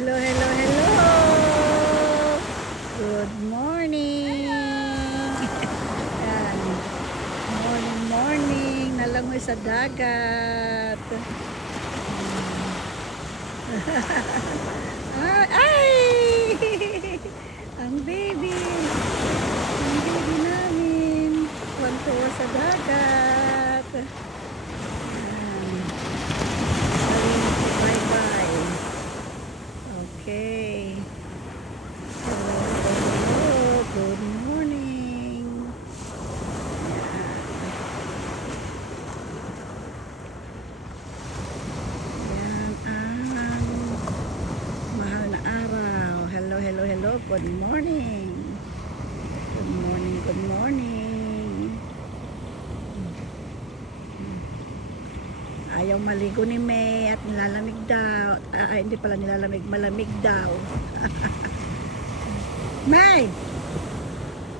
Hello, hello, hello. Good morning. Yan. Morning, morning. Nalangoy sa dagat. Ay! Ang baby. Ang baby namin. Tuwan-tuwa sa dagat. Yan. Bye-bye. Okay. Hello, good morning. Yan ang mahal na araw. Hello, hello, hello. Good morning. Good morning, good morning. Ayaw maligo ni May at nilalamig daw. Hindi pala nilalamig, malamig daw. May!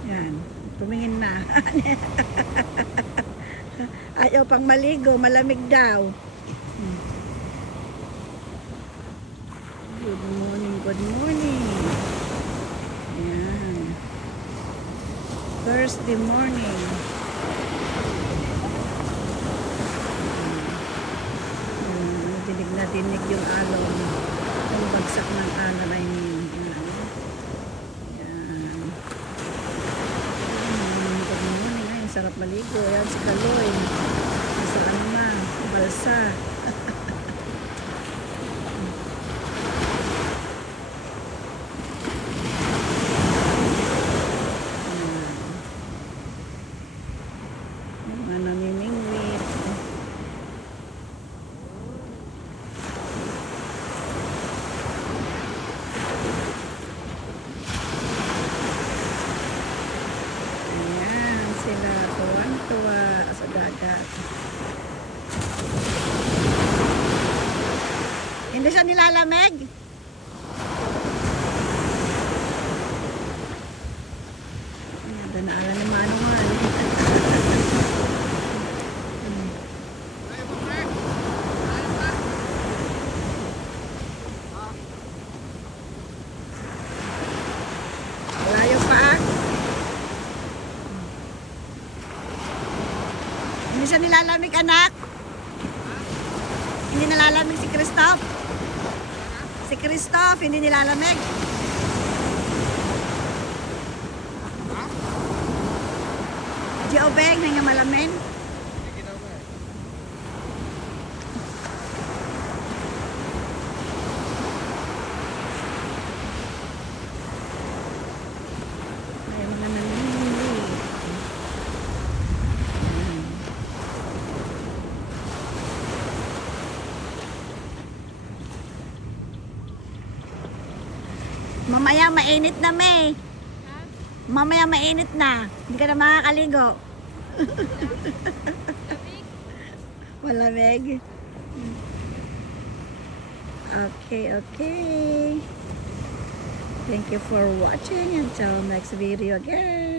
Yan, tumingin na. Ayaw pang maligo, malamig daw. Good morning, good morning. Yan. Thursday morning. Dinig na dinig yung alon. Yung bagsak ng alon ay good morning. Ay, sarap maligo. Yan si Kaloy. Nasa ano na, balsa. Mga namimingwit. Ayan, sila tuwang-tuwa sa dagat. Hindi siya nilalamig. Ayan, naalan ni Manuel. Layo pa. Hindi siya nilalamig, anak. Hindi nilalamig si Christoph. Si Christoph, hindi nilalamig. Giobeng, nga malamin. Ay, mga nanimili. Mamaya mainit na, May. Mamaya mainit na. Hindi ka na makakaligo. Malamig. Okay, okay. Thank you for watching. Until next video again.